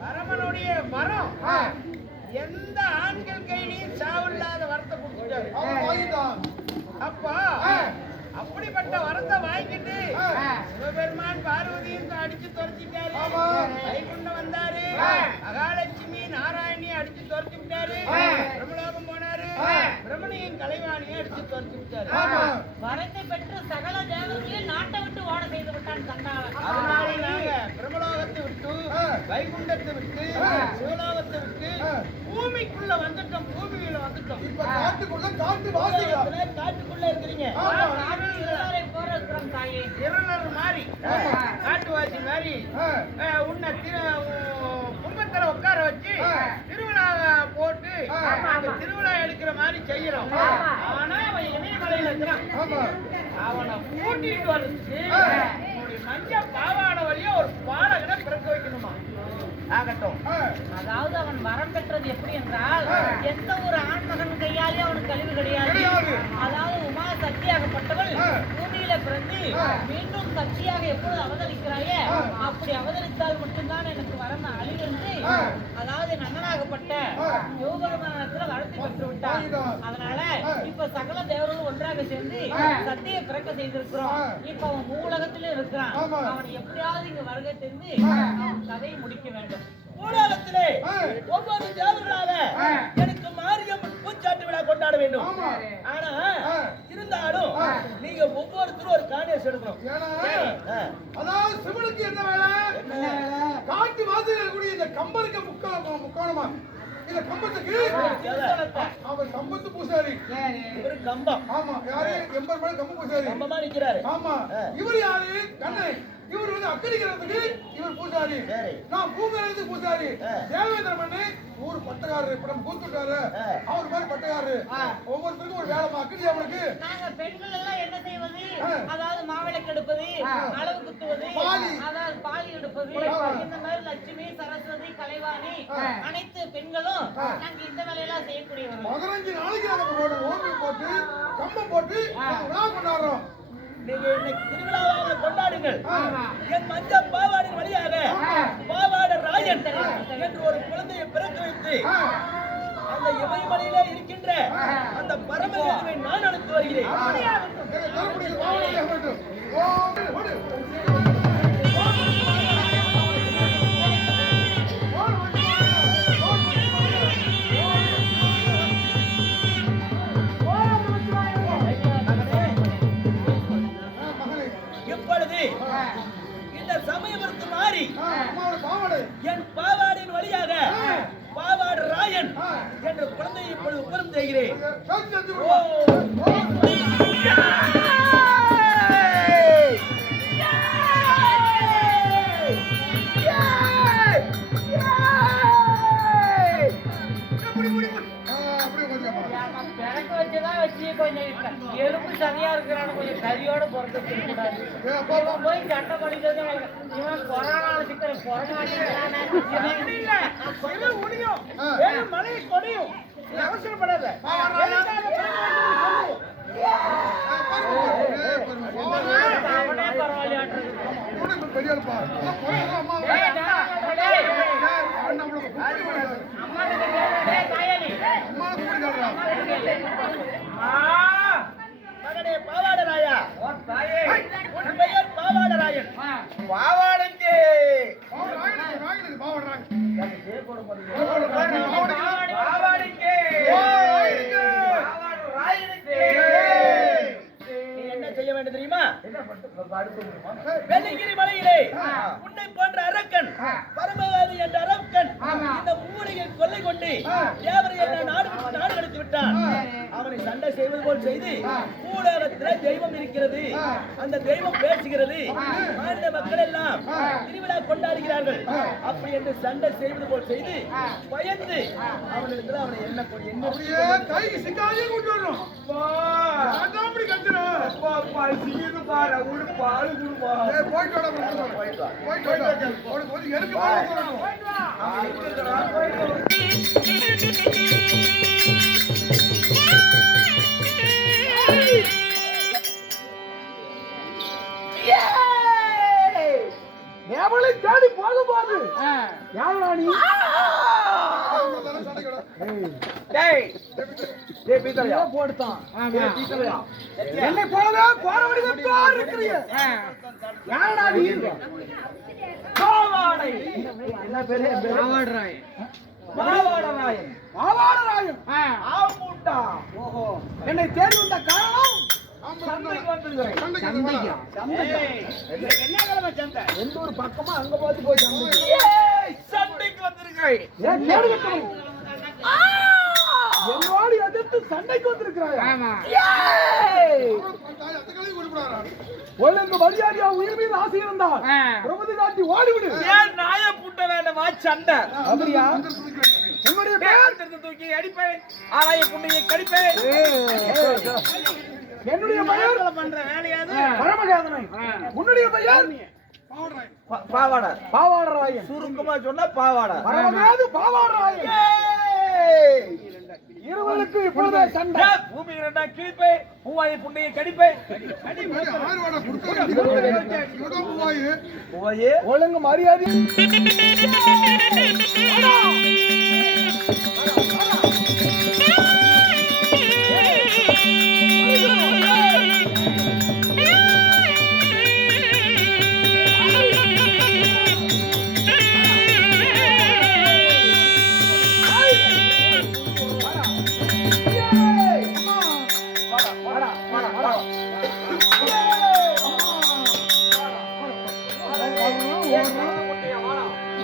பரமனுடைய வரம் எந்த ஆண்கள் கையிலையும் சாவில்லாத வரத்தை கொடுத்துட்டாரு. அப்போ அப்படிப்பட்ட வரத்தை வாங்கிட்டு சிவபெருமான் பார்வதியும் அடிச்சு துரத்திட்டாரு. வைகுண்டம் வந்தாரு, மகாலட்சுமி நாராயணியை அடிச்சு துரத்தி விட்டாரு. பிரம்மலோகம் போனாரு, பிரம்மனையும் கலைவாணியும் அடிச்சு துரத்தி விட்டாரு. வரத்தை பெற்று சகல தேவர்களையும் நாட்டை விட்டு ஓட செய்து விட்டான் கண்டாளன். அதனால நாங்க பிரம்மலோகத்தை விட்டு, வைகுண்டத்தை விட்டு, சிவலோகத்தை விட்டு பூமிக்குள்ள வந்துட்டோம். பூமியில வந்துட்டோம். காட்டுக்குள்ள இருக்கிறீங்க. இருளர் மாதிரி, காட்டுவாசி மாதிரி உன்னை கும்பத்துல உட்கார வச்சு திருவிழா போட்டு திருவிழா எடுக்கிற மாதிரி செய்யறோம். ஆனா அவன் இமயமலையில இருக்கிறான். அவனை கூட்டிட்டு வர்றதுக்கு மஞ்ச பாவாடை வழியா ஒரு பாலகனை பிறக்க வைக்கணுமா? ஆகட்டும். அதாவது அவன் வரம் பெற்றது எப்படி என்றால் எந்த ஒரு ஆண்மகன் கையாலே அவனுக்கு கழிவு கிடையாது. அதாவது உமா சக்தியாகப்பட்டவள் பூமியில பிறந்து மீண்டும் சக்தியாக எப்பொழுது அவதரிக்கிறாயே அப்படி அவதரித்தால் மட்டும்தான் எனக்கு வரம் அழிவு என்று அதாவது நன்னனாகப்பட்ட யோகமான வரத்தை பெற்று விட்டான். அதனால இப்ப சகல தேவர்களும் ஒன்றாக சேர்ந்து சத்தியை பிறக்க செய்திருக்கிறோம். இப்ப அவன் மூலகத்திலே இருக்கிறான். அவன் எப்படியாவது இங்க வருகை தெரிந்து அவன் கதையை முடிக்க வேண்டும். மூலகத்திலே ஒவ்வொரு தேவர்களாக எனக்கு மாரியம்மன் பூச்சாட்டு விழா கொண்டாட வேண்டும். ஆனா இருந்தாலும் நீங்க ஒவ்வொருத்தரும் ஒரு காணியஸ் எடுக்கணும். அதாவது சிவனுக்கு என்ன வேலை? காட்டு வாசல் கூடிய இந்த கம்பனுக்கு முக்கோணமா இந்த கம்பத்துக்கு அவர் கம்பத்து பூசாரி. இவரு கம்பம். ஆமா, யாரு? எம்பெருமான் கம்ப பூசாரி. கம்பமா நிக்கிறாரு. ஆமா. இவர் யாரு? கண்ணை. இவர் வந்து அக்கடிக்கிறதுக்கு இவர் பூசாரி. நான் பூங்கறதுக்கு பூசாரி. தேவேந்திர மண்ணு ஊர் பட்டக்காரரு. இப்ப நம்ம கூத்துட்டாரு அவர் மாதிரி பட்டக்காரரு. ஒவ்வொருத்தருக்கும் ஒரு வேலைமா அக்கடி. அவனுக்கு நாங்க பெண்கள் எல்லாம் என்ன செய்வது? அதாவது மாவிளக்கு எடுப்பது, அளவு குத்துவது, அதாவது பாலி எடுப்பது, இந்த மாதிரி லட்சுமி, சரஸ்வதி, கலைவாணி அனைத்து பெண்களும் நாங்க இந்த வேலையெல்லாம் செய்யக்கூடியவர்கள். 15 நாளைக்கு நம்ம ஓவியம் போட்டு கம்பம் போட்டு விழா கொண்டாடுறோம். நீங்க இன்னைக்கு திருவிழாவாக கொண்டாடுங்கள். என் மஞ்ச பாவாடின் வழியாக பாவாட ராயன் என்று ஒரு குழந்தையை பிறக்க வைத்து அந்த இமயமலையிலே இருக்கின்ற அந்த பரமதேவனை நான் அழைத்து வருகிறேன். இந்த சமயபுரத்து மாறி என் பாவாடின் வழியாக பாவாடு ராயன் என்ற குழந்தையை இப்பொழுது உபரம் செய்கிறேன். எலும்பு சரியா இருக்கிறான்னு கொஞ்சம் கரியோட பிறந்து போய் சட்டை படிக்கிறது கொரோனா சிக்கிற மழை கொடையும் அவசரப்படாத. அவனே பரவாயில்லையாட்டு பாவாடராயா, உன் பெயர் பாவாடராயன். பாவாடைக்கு என்ன செய்ய வேண்டும் தெரியுமா? வெள்ளிங்கிரி மலையிலே உன்னை போன்ற அரக்கன், பரமவாதி என்ற அரக்கன் இந்த மூலிகை கொள்ளை கொண்டு தேவரை என்ன நாடு கடத்தி விட்டான். அவனை சண்டை செய்வது போல் செய்து பூலோகத்தில் தெய்வம் இருக்கிறது, அந்த தெய்வம் பேசுகிறது, மாநில மக்கள் எல்லாம் திருவிழா கொண்டாடுகிறார்கள் அப்படி என்று சண்டை செய்வது போல் செய்து பயந்து அவனிடத்தில் அவனை என்ன கைக்கு சிக்காதே கொண்டு வரணும். அப்படி கத்துறோம். தேடி போகும்போது போது யாரா நீ போடுத்தான் என்னை போலவே கோரவடிவா இருக்கிறீங்க யாரா நீ பாவாடை என்ன பேரு பாவாடராயன் பாவாடராயன் பாவாடராயன் ஆம்பூட்டா ஓஹோ என்னை தேடி வந்த காரணம் சந்தைக்கு வந்திருக்கிறேன் என்ன கிழமை சந்தை எந்த ஒரு பக்கமா அங்க பார்த்து போய் சந்தைக்கு வந்திருக்கிறேன் என்னோடு எதிர்த்து சண்டைக்கு வந்திருக்கிறாய் ஆமா ஒழுங்கு மரியாதையா உயிர் மீது ஆசை இருந்தால் பிரபதி காட்டி ஓடிவிடு ஏன் நாய புட்ட வேண்டாமா சண்டை அப்படியா உன்னுடைய பேர் தூக்கி அடிப்பேன் ஆராய புண்டையை கடிப்பேன் என்னுடைய பெயர் பண்ற வேலையாது பரமகாதனை உன்னுடைய பெயர் பாவாடை பாவாடராயன் சுருக்கமா சொன்னா பாவாடை பரமகாது பாவாடராயன் இருவருக்கு இப்பொழுது சண்டை பூமி இரண்டா கிழிப்பே பூவாயை புண்டையை கடிப்பே பூவாயே ஒழுங்கு மரியாதை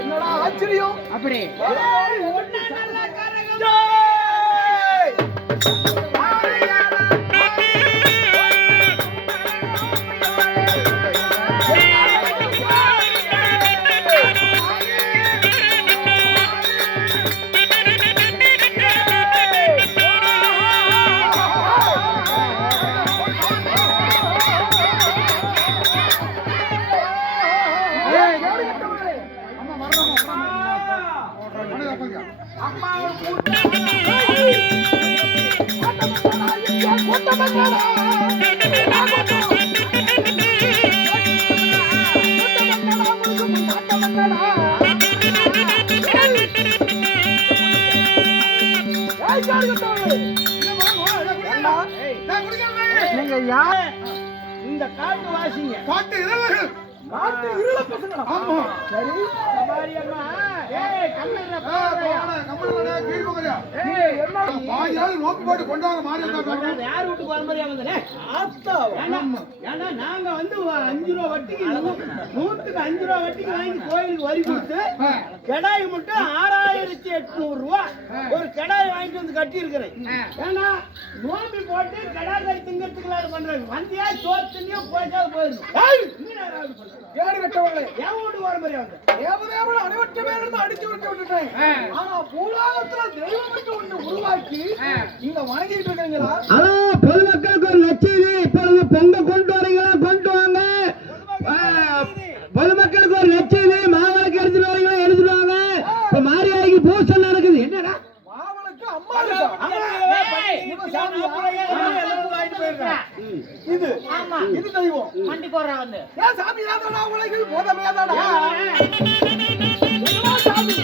என்னடா ஆச்சரியம் அப்படி நீங்க யார் இந்த காட்டு வாசிங்க காட்டு இளவர்கள் காட்டு இருள பசங்களா ஆமா சரி சபாரி அம்மா ஏய் கம்மல்ல போறயா கம்மல்ல கீழ்பகரியா ஏய் என்ன பாயால நோக்கு போட்டு கொண்டாங்க மாறிட்டா யார் வீட்டுக்கு வர மாதிரியா வந்தனே ஆத்தா ஏன்னா நாங்க வந்து 5 ரூபா வட்டிக்கு 100க்கு 5 ரூபா வட்டிக்கு வாங்கி கோயிலுக்கு வரி கொடுத்து கடாய் மட்டும் 6800 ரூபா ஒரு கடாய் வாங்கிட்டு வந்து கட்டி இருக்கிறேன் ஏன்னா நோம்பி போட்டு கடாய் கறி திங்கிறதுக்குலாம் பண்றாங்க வந்தியா சோத்துலயோ போயிட்டா போயிடும் யாரு கட்டவங்களே என் வீட்டுக்கு வர மாதிரியா வந்து தேவதேவன அனைவற்ற மேல இருந்து அடிச்சு விட்டுட்டேன் ஆனா பூலாகத்துல தெய்வம் ஒண்ணு உருவாக்கி நீங்க வணங்கிட்டு இருக்கீங்களா ஹலோ பொதுமக்களுக்கு ஒரு லட்சியம் இப்பொழுது பொங்க கொண்டு வரீங்களா கொண்டு வாங்க பொதுமக்களுக்கு ஒரு லட்சியம் மாவளுக்கு எடுத்துட்டு வரீங்களா எடுத்துட்டு வாங்க இப்ப மாரியாய்க்கு பூசை நடக்குது என்னடா மாவளுக்கு அம்மா இது ஆமா இது தெய்வம் மண்டி போடுறா வந்து ஏன் சாமி தானடா உலகில் போதமையாதாடா என்னடா சாமி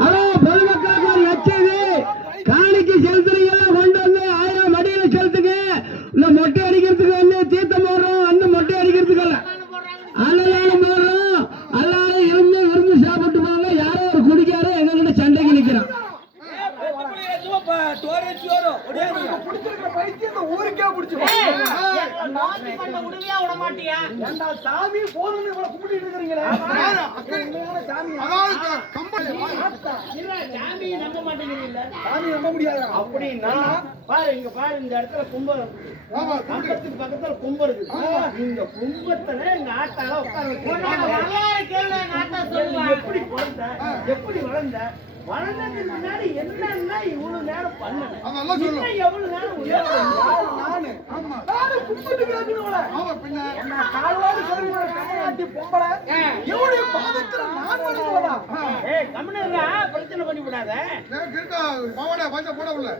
ஹலோ பொதுமக்களுக்கு ஒரு லட்சியம் காணிக்கு செலுத்துறீங்களா கொண்டு வந்து 1000 மடியில செலுத்துங்க இந்த மொட்டை அடிக்கிறதுக்கு வந்து தீர்த்தம் போடுறோம் அந்த மொட்டை அடிக்கிறதுக்கு அல்ல அன்னதானம் போடுறோம் எல்லாரும் இல்லையா? ஏண்டா சாமி போதும்னு இவ்வளவு கும்பிட்டு இருக்கிறீங்களே உண்மையான சாமி அதாவது கம்பெனி இல்ல, சாமியை நம்ப மாட்டேங்கிறீங்களா? சாமி நம்ப முடியாது அப்படின்னா பாரு இங்க பாரு இந்த இடத்துல கும்பம் இருக்கு. ஆமா கம்பத்துக்கு பக்கத்துல கும்பம் இருக்கு. இந்த கும்பத்துல எங்க ஆட்டால உட்கார உன்னோட வச்சிருக்காங்க. வரலாறு கேளு, நாட்டா சொல்லுவா. எப்படி பிறந்த எப்படி வளர்ந்த வளர்ந்ததுக்கு முன்னாடி என்னன்னா இவ்வளவு நேரம் பண்ணல அதெல்லாம் சொல்லு. இன்னும் எவ்வளவு நேரம் நானு ஆமா நானு கும்பிட்டு கேட்கணும்ல ஆமா பின்ன என்ன கால்வாடி சொல்லி தமிழ்நாட்டி பொம்பளை எவ்வளவு பாதத்துல நான் வணங்குவதா ஏய் கம்முனு பிரச்சனை பண்ணி விடாத. எனக்கு இருக்கா மாவட பஞ்ச போட உள்ள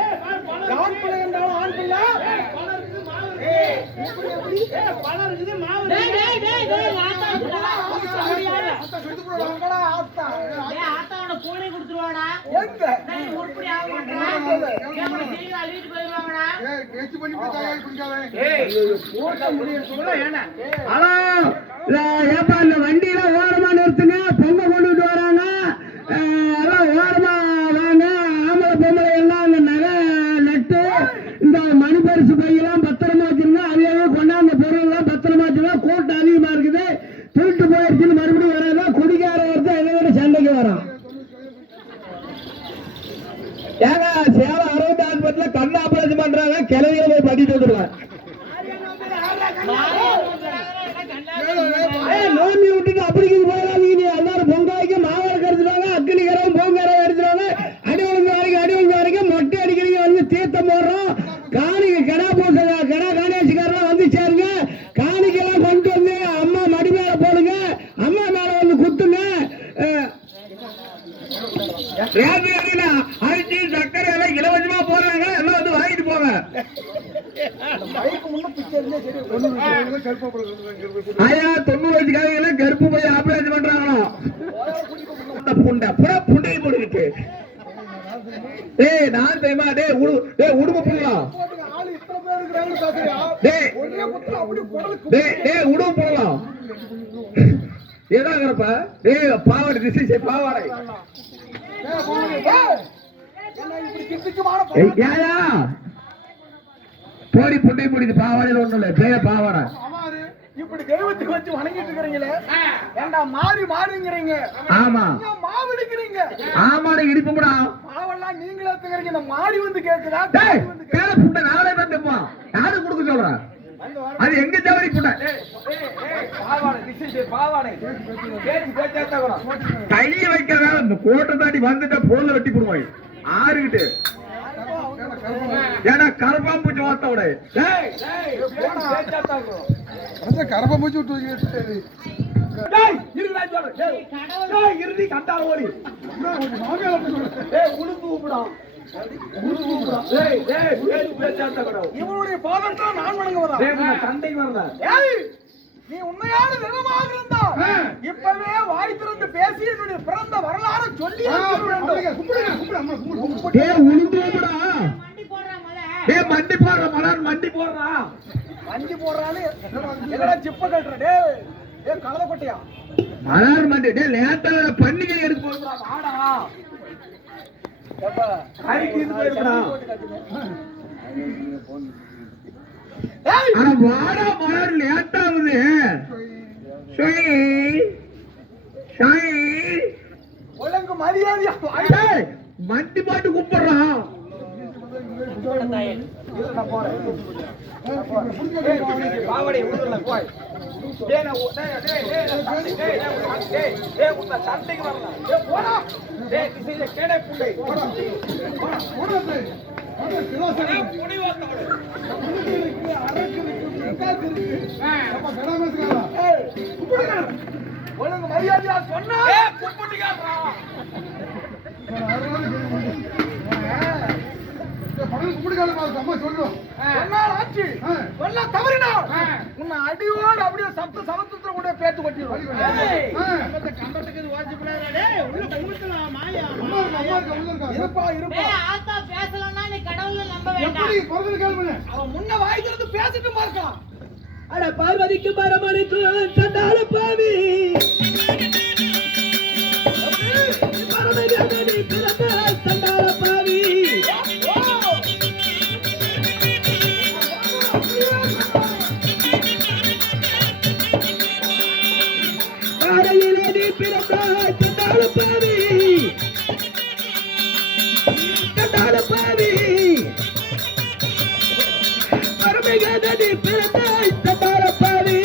ஏய் பாரு பணம் ஆண் பிள்ளை என்றாலும் ஆண் பிள்ளை பணம் இருக்குது மாவு இருக்குது. ஏய் பணம் இருக்குது மாவு டேய், இருக்குது. டேய், டேய், டேய், ஆத்தா இருக்குடா. அத்தா எடுத்து போடலாம் எங்கடா ஆத்தா டேய், ஆத்தாவோட கூடை கொடுத்துருவாடா. எங்க டேய், உருப்படி ஆக மாட்டேன். எவ்வளவு சீக்கிரம் அழுவிட்டு போயிடுவாங்கடா. ஏய் வெச்சு பண்ணி போய் தயாரி பண்ணிக்காதே ஏய் ஓட்ட முடியறதுக்குள்ள ஏன்னா ஹலோ ஏப்பா இந்த வண்டியில ஓரமா நிறுத்துங்க, பொங்கல் கொண்டுட்டு வராங்க, எல்லாம் ஓரமா வாங்க. ஆம்பளை பொம்பளை எல்லாம் அந்த நகை நட்டு இந்த மணிப்பரிசு பையெல்லாம் பத்திரமா வச்சிருங்க. அதையாவே கொண்டாந்த பொருள் எல்லாம் பத்திரமா வச்சுருங்க. கூட்டம் அதிகமா இருக்குது, திருட்டு போயிடுச்சுன்னு மறுபடியும் வராத. குடிக்கார ஒருத்தர் இதை விட சண்டைக்கு வரான். ஏங்க சேலம் அரவிந்த் ஆஸ்பத்திரியில கண் ஆபரேஷன் பண்றாங்க, கிளவியில போய் பண்ணிட்டு வந்துருவாங்க. நோம்பி விட்டுட்டு அப்படிக்கு போயிடாதீங்க. எல்லாரும் பொங்காய்க்கு மாவளை கருத்துறாங்க, அக்னிகரம் பொங்கரம் எடுத்துருவாங்க. அடி ஒழுங்கு வரைக்கும் மொட்டை அடிக்கிறீங்க, வந்து தீர்த்தம் போடுறோம். காணிக்கு கடா பூச கடா காணேசிக்காரெல்லாம் வந்து சேருங்க. காணிக்கெல்லாம் கொண்டு வந்து அம்மா மடி மேல போடுங்க, அம்மா மேல வந்து குத்துங்க. அரிசி சக்கரை எல்லாம் இலவசமா போடுறாங்க, எல்லாம் வந்து வாங்கிட்டு போங்க. பைக்கு முன்ன பிச்சை இருந்தே சரி கருப்பா போடுறது ஆயா 90 வயசுக்காக கருப்பு போய் ஆபரேஷன் பண்றாங்களோ புண்டை புறா புண்டையை போட்டுக்கிட்டு. டேய் நான் தெரியுமா, உடும போடலாம். ஆளு இத்தனை பேர் இருக்கிறாங்கன்னு பாக்குறியா டேய் ஒரே புத்துல அப்படி குடலுக்கு டேய் உடும போடலாம். ஏதாங்கிறப்ப பாவாடை திசை பாவாடை என்ன இப்படி கிட்டுக்குமான ஏயா போடி புண்டை போடிது பாவாடையில் ஒண்ணும் இல்லை, பேய பாவாடை. அமாரு இப்படி தெய்வத்துக்கு வச்சு வணங்கிட்டு இருக்கிறீங்களே ஏண்டா மாறிங்கிறீங்க ஆமா மாவு எடுக்கிறீங்க ஆமாடா இடிப்புடா. மாவெல்லாம் நீங்களே எடுத்துக்கிறீங்க. இந்த மாடி வந்து கேக்குதா டேய் பேர புண்டை நாளே வந்துப்பா, யாரு கொடுக்க சொல்றேன்? அது எங்க ஜவரி புண்டை பாவாடை திசை பாவாடை கையை வைக்கிறதா இந்த கோட்டை தாண்டி வந்துட்டா பொருளை வெட்டி போடுவாங்க ஆறுகிட்டு. ஏன்னா கருப்பாம்பூச்சி வார்த்தோட கரப்பா மூச்சு விட்டு இறுதி கண்டால ஓடி உளுந்து ஊப்பிடான் இவனுடைய பாதத்தை நான் வணங்குவதா சண்டை வரல. நீ உண்மையான தெய்வமாக இருந்தா இப்பவே வாய் திறந்து பேசி என்னுடைய பிறந்த வரலாறு சொல்லி உளுந்துடா. மண்டி போடுறா மலை. மண்டி போடுற மலர் மண்டி போடுறா. வண்டி போடுறான்னு எங்கடா சிப்ப கட்டுற டே கலதப்பட்டியா மலர் மண்டி லேட்டா பண்டிகை எடுத்து போடுறா. வாடா ஆனா வாடா மலர் லேட் ஆகுது. ஒழுங்கு மரியாதையா மண்டி பாட்டு கூப்பிடுறான். பாவடை உள்ள போய் சண்டைக்கு வரலாம் போடா திசையில கேடை புண்டை ஒழுங்கு மரியாதையா சொன்னா அம்மா சொல்லும் ஆட்சி சொல்ல தவறினா உன்னை அடியோடு அப்படியே சமத்துவத்துல கூட பேத்து கொட்டிடுவோம் கம்பத்துக்கு இது வாஜிபடாதே உள்ள குமுத்தலாம் மாயா இருப்பா இருப்பா டேய், ஆத்தா பேசலன்னா நீ கடவுளை நம்ப வேண்டாம். எப்படி பிறகு கேள்வி அவன் முன்ன வாய்க்கிறது பேசிட்டு பார்க்கலாம் அட பார்வதிக்கு பரமனுக்கு சண்டால பாவி பரமதி பிறந்த சண்டால பாவி பிறந்தாய் தண்டாள பாவி தண்டாள பாவி பரமேகாதடி பிறந்தாய் தண்டாள பாவி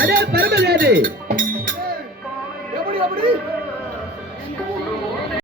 அடே பரமேகாதி